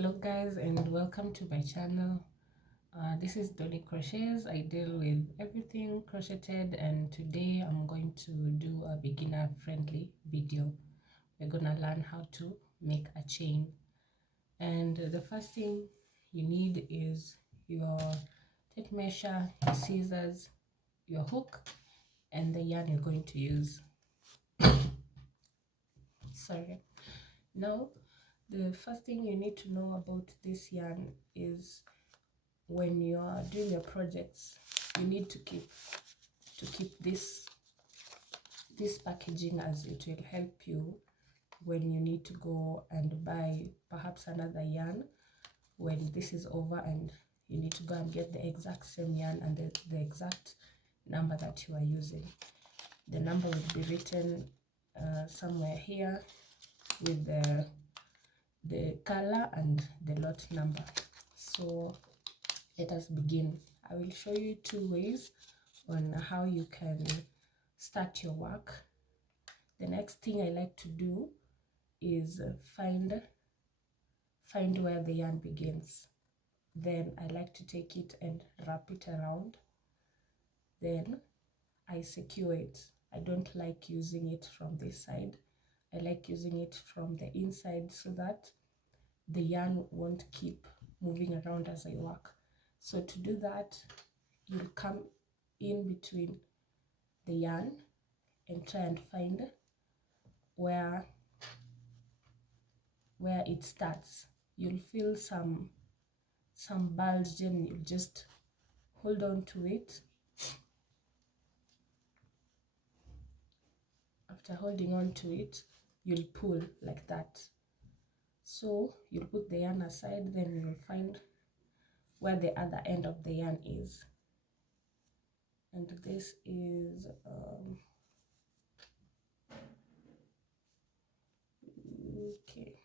Hello guys, and welcome to my channel. This is Donny Crochets. I deal with everything crocheted, and today I'm going to do a beginner friendly video. We're gonna learn how to make a chain, and the first thing you need is your tape measure, your scissors, your hook, and the yarn you're going to use. Sorry. Now the first thing you need to know about this yarn is when you are doing your projects, you need to keep this packaging, as it will help you when you need to go and buy perhaps another yarn when this is over, and you need to go and get the exact same yarn and the exact number that you are using. The number will be written somewhere here with the color and the lot number. So let us begin. I will show you two ways on how you can start your work. The next thing I like to do is find where the yarn begins. Then I like to take it and wrap it around. Then I secure it. I don't like using it from this side. I like using it from the inside so that the yarn won't keep moving around as I work. So to do that, you'll come in between the yarn and try and find where it starts. You'll feel some bulge, and you just hold on to it. After holding on to it, you'll pull like that. So you'll put the yarn aside, then you'll find where the other end of the yarn is, and this is okay.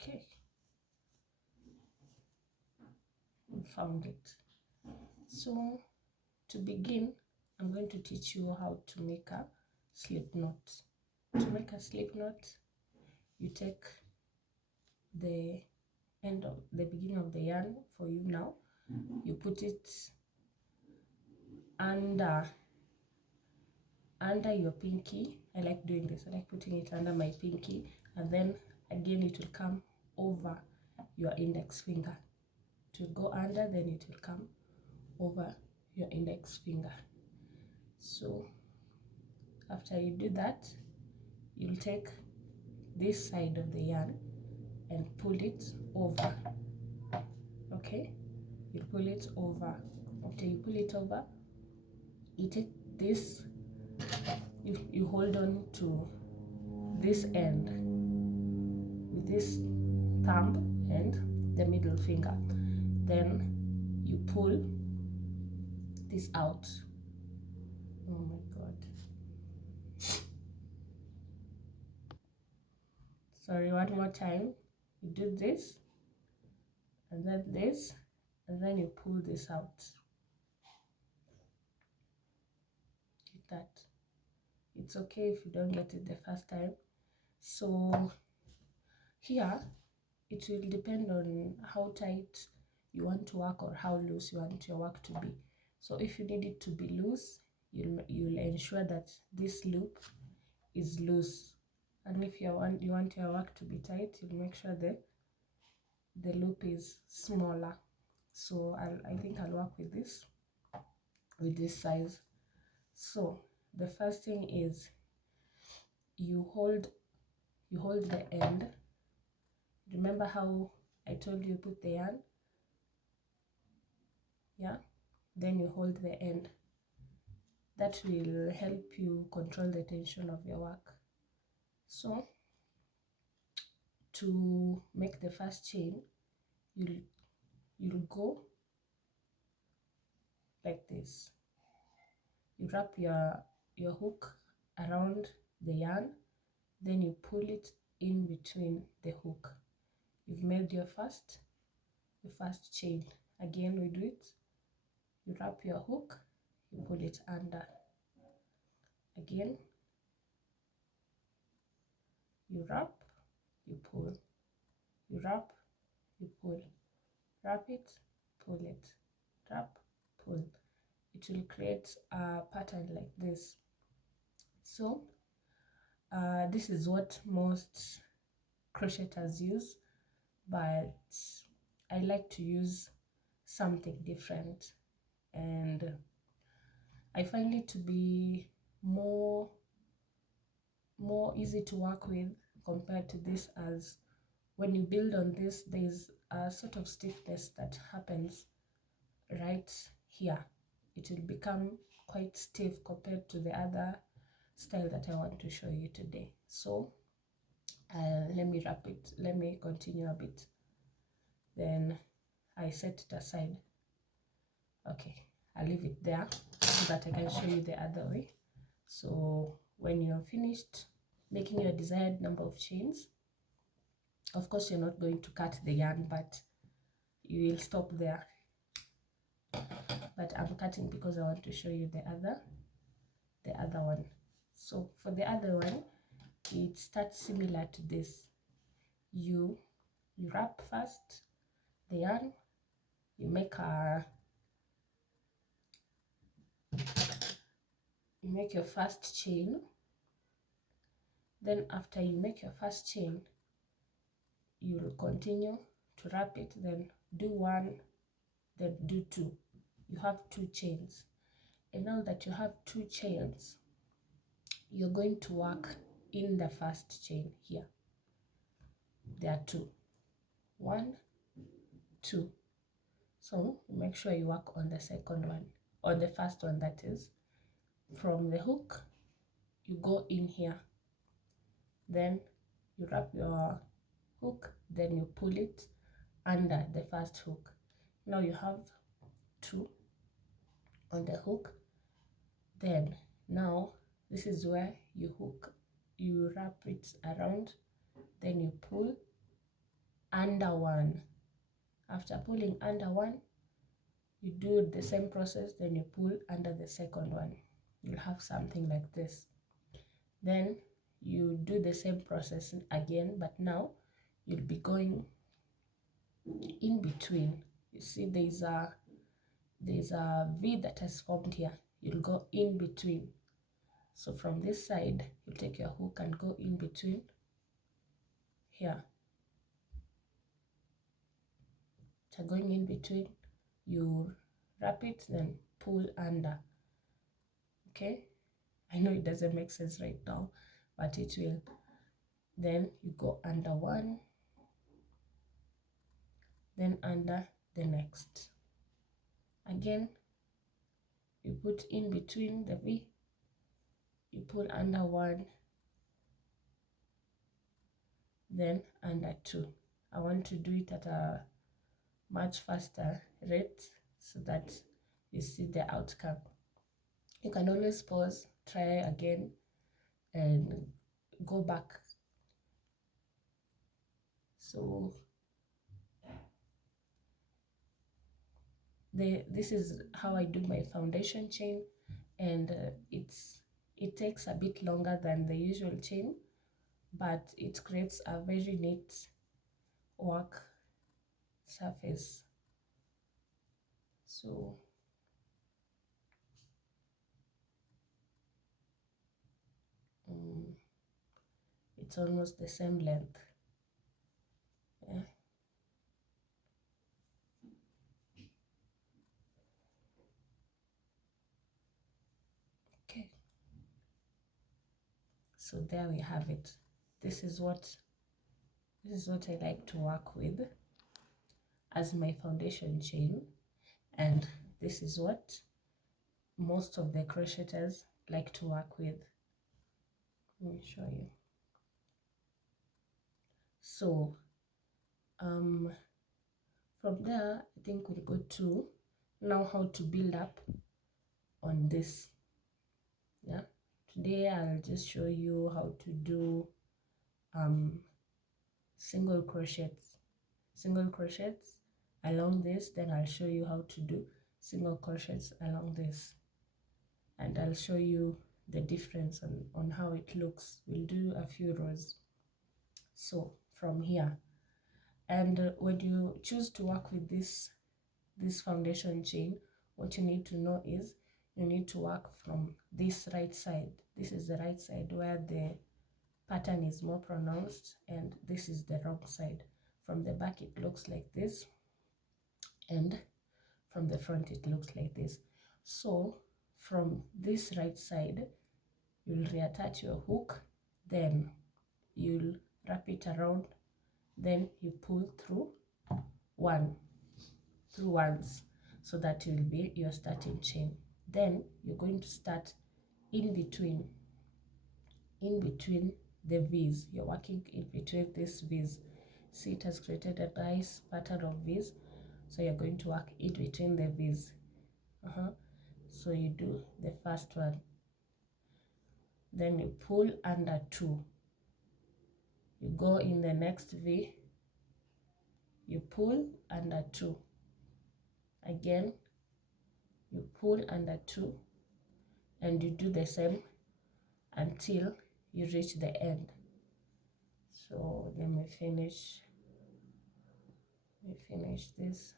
Okay, we found it. So to begin, I'm going to teach you how to make a slip knot. To make a slip knot, you take the end of the beginning of the yarn for you now, you put it under your pinky. I like doing this. I like putting it under my pinky, and then again it will come over your index finger. To go under, then it will come over your index finger. So after you do that, you'll take this side of the yarn and pull it over. Okay, you pull it over. After you pull it over, you take this, you hold on to this end with this thumb and the middle finger, then you pull this out. Oh my god, sorry, one more time. You do this and then this, and then you pull this out like that. It's okay if you don't get it the first time. So here it will depend on how tight you want to work or how loose you want your work to be. So if you need it to be loose, you'll ensure that this loop is loose, and if you want your work to be tight, you'll make sure that the loop is smaller. So I think I'll work with this size. So the first thing is you hold the end. Remember how I told you put the yarn? Yeah, then you hold the end. That will help you control the tension of your work. So to make the first chain, you'll go like this. You wrap your hook around the yarn, then you pull it in between the hook. You've made your first the first chain. Again, we do it. You wrap your hook, you pull it under. Again, you wrap, you pull, you wrap, you pull, wrap it, pull it, wrap, pull. It will create a pattern like this. So this is what most crocheters use, but I like to use something different, and I find it to be more easy to work with compared to this, as when you build on this, there's a sort of stiffness that happens right here. It will become quite stiff compared to the other style that I want to show you today. So let me wrap it, let me continue a bit, then I set it aside. Okay, I'll leave it there so that I can show you the other way. So when you're finished making your desired number of chains, of course you're not going to cut the yarn, but you will stop there. But I'm cutting because I want to show you the other one. So for the other one, it starts similar to this. You wrap first the yarn, you make your first chain. Then after you make your first chain, you'll continue to wrap it, then do one, then do two. You have 2 chains, and now that you have 2 chains, you're going to work in the first chain here. There are 2, 1, 2. So make sure you work on the second one, or the first one, that is. From the hook, you go in here, then you wrap your hook, then you pull it under the first hook. Now you have 2 on the hook. Then now this is where you wrap it around, then you pull under 1. After pulling under 1, you do the same process, then you pull under the second one. You'll have something like this. Then you do the same process again, but now you'll be going in between. You see there's a V that has formed here. You'll go in between. So from this side, you take your hook and go in between here. So going in between, you wrap it, then pull under. Okay, I know it doesn't make sense right now, but it will. Then you go under 1, then under the next. Again, you put in between the V, you pull under 1, then under 2. I want to do it at a much faster rate so that you see the outcome. You can always pause, try again, and go back. So this is how I do my foundation chain, and it takes a bit longer than the usual chain, but it creates a very neat work surface. So it's almost the same length. Yeah. Okay. So there we have it. This is what I like to work with as my foundation chain, and this is what most of the crocheters like to work with. Let me show you. So from there, I think we'll go to now how to build up on this. Yeah, today I'll just show you how to do single crochets, along this, then I'll show you how to do single crochets along this, and I'll show you the difference on how it looks. We'll do a few rows. So from here, and when you choose to work with this foundation chain, what you need to know is you need to work from this right side. This is the right side where the pattern is more pronounced, and this is the wrong side. From the back it looks like this, and from the front it looks like this. So from this right side you'll reattach your hook, then you'll wrap it around, then you pull through once, so that will be your starting chain. Then you're going to start in between the V's. You're working in between these V's. See, it has created a nice pattern of V's, so you're going to work in between the V's. So you do the first one, then you pull under 2, you go in the next V, you pull under 2, again you pull under 2, and you do the same until you reach the end. So let me finish this.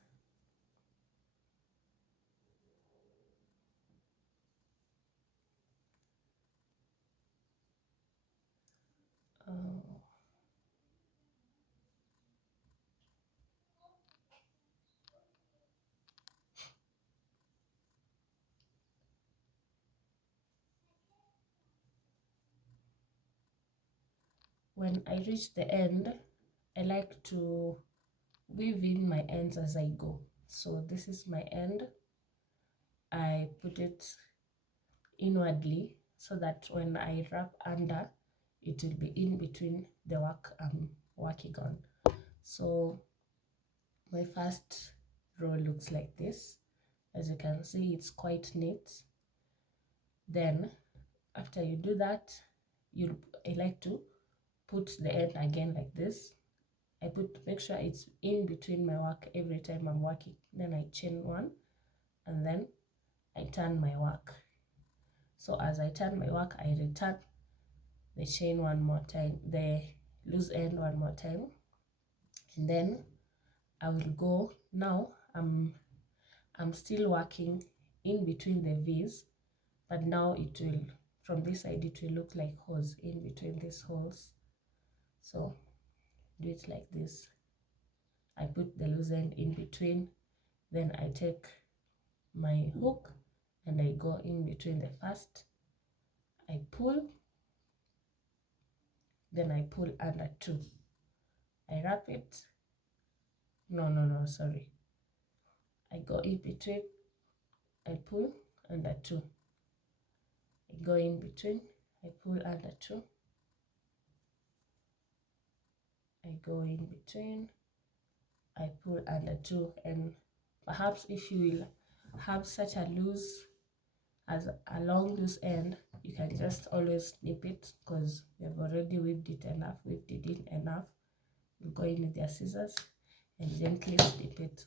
When I reach the end, I like to weave in my ends as I go. So this is my end. I put it inwardly so that when I wrap under, it will be in between the work I'm working on. So my first row looks like this. As you can see, it's quite neat. Then after you do that, I like to put the end again like this. Make sure it's in between my work every time I'm working. Then I chain 1, and then I turn my work. So as I turn my work, I return the chain one more time, the loose end one more time, and then I will go. Now I'm still working in between the V's, but now it will, from this side, it will look like holes in between these holes. So do it like this. I put the loose end in between, then I take my hook and I go in between the first, I pull, then I pull under 2, I wrap it, sorry, I go in between, I pull under 2, I go in between, I pull under 2, I go in between, I pull under 2. And perhaps if you will have such a long loose end, you can just always snip it, because we have already weaved it in enough. You go in with your scissors and gently snip it.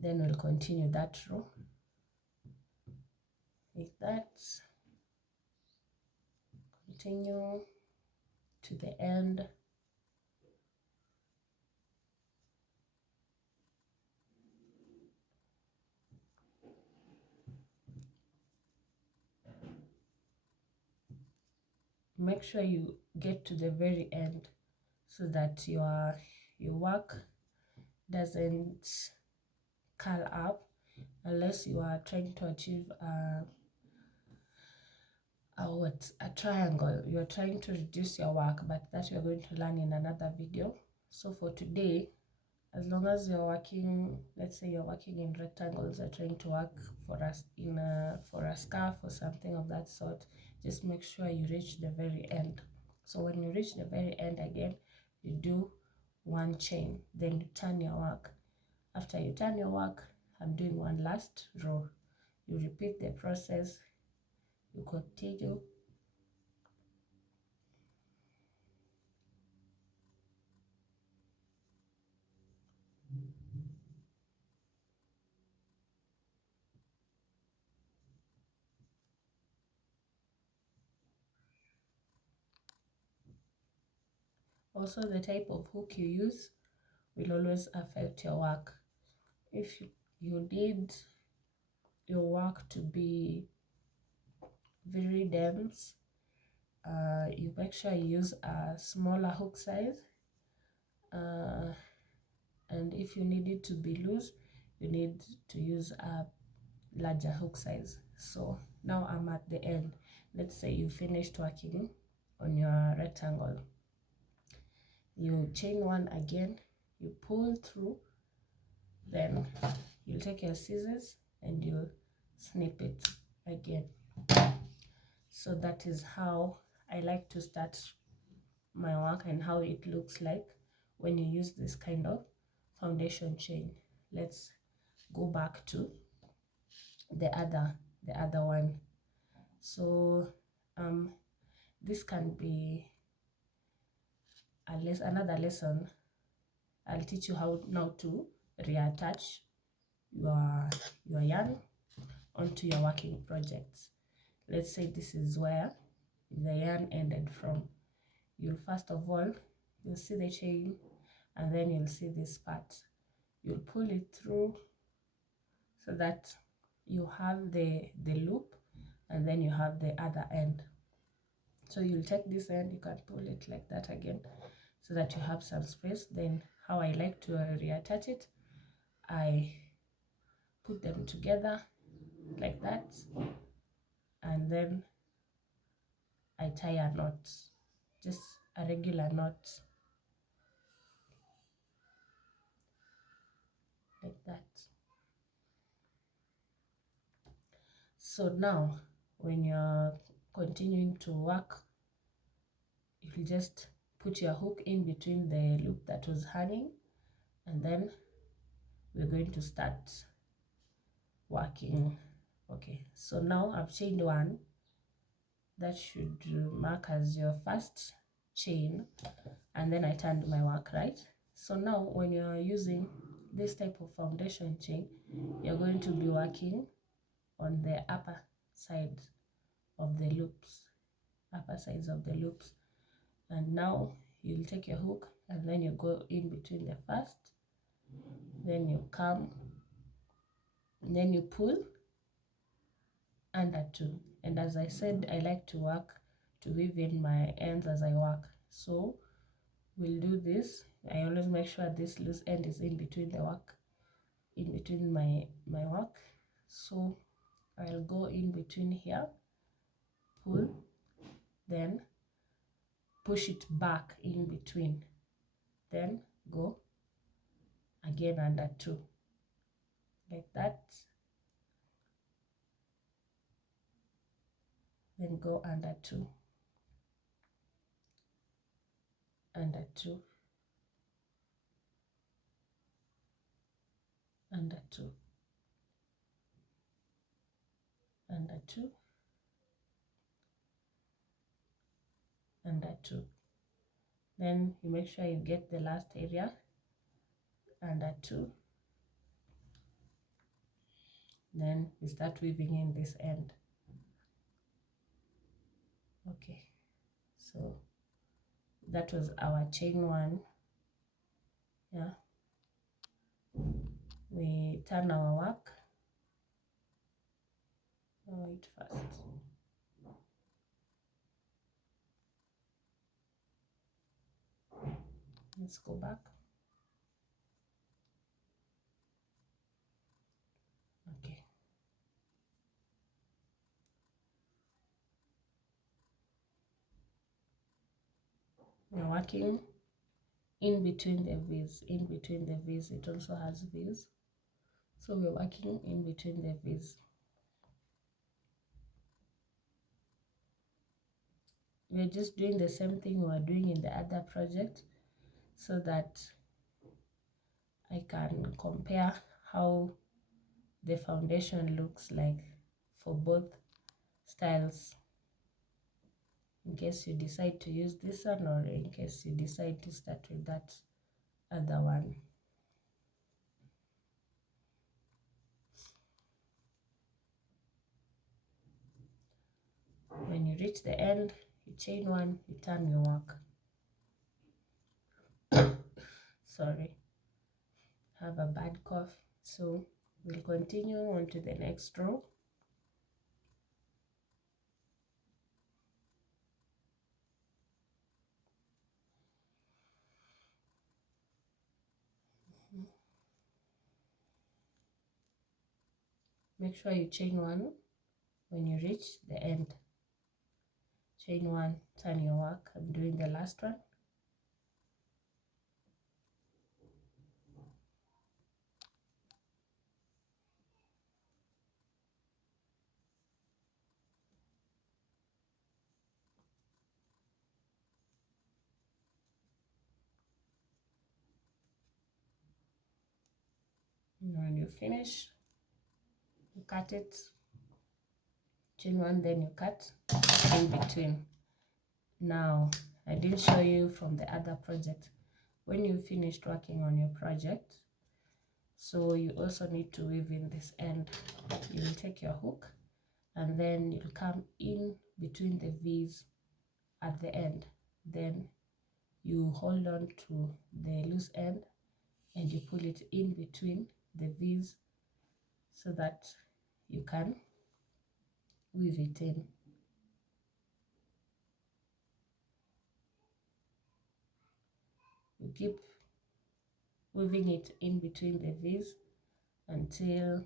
Then we'll continue that row like that. Continue to the end. Make sure you get to the very end so that your work doesn't curl up, unless you are trying to achieve a triangle. You are trying to reduce your work, but that we are going to learn in another video. So for today, as long as you're working, let's say you're working in rectangles, you're trying to work for us for a scarf or something of that sort, just make sure you reach the very end. So when you reach the very end, again you do 1 chain, then you turn your work. After you turn your work, I'm doing one last row. You repeat the process, you continue. Also, the type of hook you use will always affect your work. If you need your work to be very dense, you make sure you use a smaller hook size, and if you need it to be loose, you need to use a larger hook size. So now I'm at the end. Let's say you finished working on your rectangle. You chain one again, you pull through, then you'll take your scissors and you'll snip it again. So that is how I like to start my work and how it looks like when you use this kind of foundation chain. Let's go back to the other one. So this can be another lesson. I'll teach you how now to reattach your yarn onto your working projects. Let's say this is where the yarn ended from. You'll first of all, you'll see the chain, and then you'll see this part. You'll pull it through so that you have the loop, and then you have the other end. So you'll take this end, you can pull it like that again so that you have some space. Then how I like to reattach it, I put them together like that, and then I tie a knot, just a regular knot like that. So now when you're continuing to work, you just put your hook in between the loop that was hanging, and then we're going to start working. Okay, so now I've chained one. That should mark as your first chain, and then I turned my work, right? So now when you're using this type of foundation chain, you're going to be working on the upper side of the loops, and now you'll take your hook and then you go in between the first, then you come, and then you pull under two. And as I said, I like to weave in my ends as I work, so we'll do this. I always make sure this loose end is in between my work. So I'll go in between here, pull, then push it back in between, then go again under two like that, then go under two, under two, under two, under two, under two. Then you make sure you get the last area, under two. Then you start weaving in this end. Okay, so that was our chain one. Yeah, we turn our work. Wait first. Let's go back. Okay. We're working in between the V's. In between the V's, it also has V's. So we're working in between the V's. We're just doing the same thing we were doing in the other project so that I can compare how the foundation looks like for both styles, in case you decide to use this one or in case you decide to start with that other one. When you reach the end, you chain one, you turn your work. sorry, have a bad cough. So we'll continue on to the next row. Make sure you chain one when you reach the end. Chain one, turn your work. I'm doing the last one. And when you finish, you cut it. Chain one, then you cut in between. Now, I didn't show you from the other project. When you finished working on your project, so you also need to weave in this end. You will take your hook and then you'll come in between the V's at the end. Then you hold on to the loose end and you pull it in between the V's so that you can weave it in. You keep weaving it in between the V's until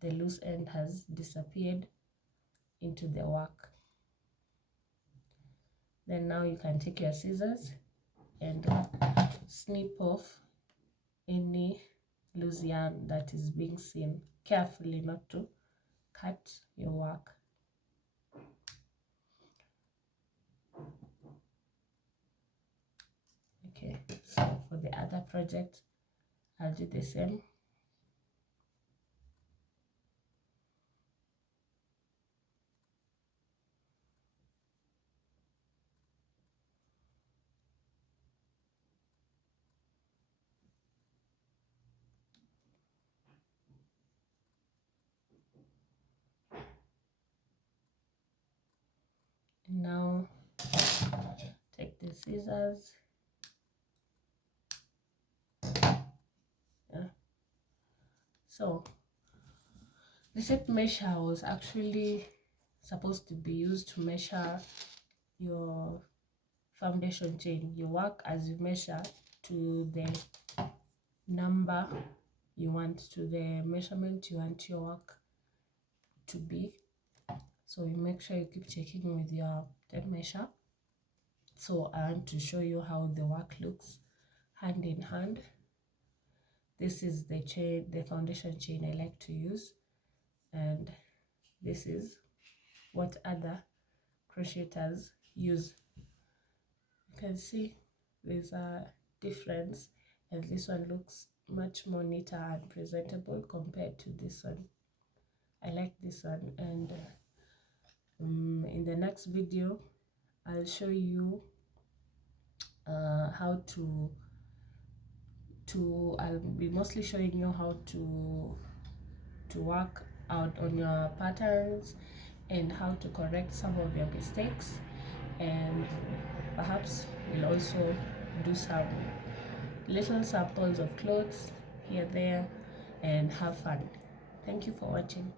the loose end has disappeared into the work. Then now you can take your scissors and snip off any loose yarn that is being seen. Carefully not to cut your work. Okay, so for the other project, I'll do the same. Now take the scissors. So the tape measure was actually supposed to be used to measure your foundation chain. You work as you measure to the number you want, to the measurement you want your work to be. So you make sure you keep checking with your tape measure. So I want to show you how the work looks hand in hand. This is the chain, the foundation chain I like to use, and this is what other crocheters use. You can see there's a difference, and this one looks much more neater and presentable compared to this one. I like this one, and in the next video I'll show you how to I'll be mostly showing you how to work out on your patterns and how to correct some of your mistakes, and perhaps we'll also do some little samples of clothes here there and have fun. Thank you for watching.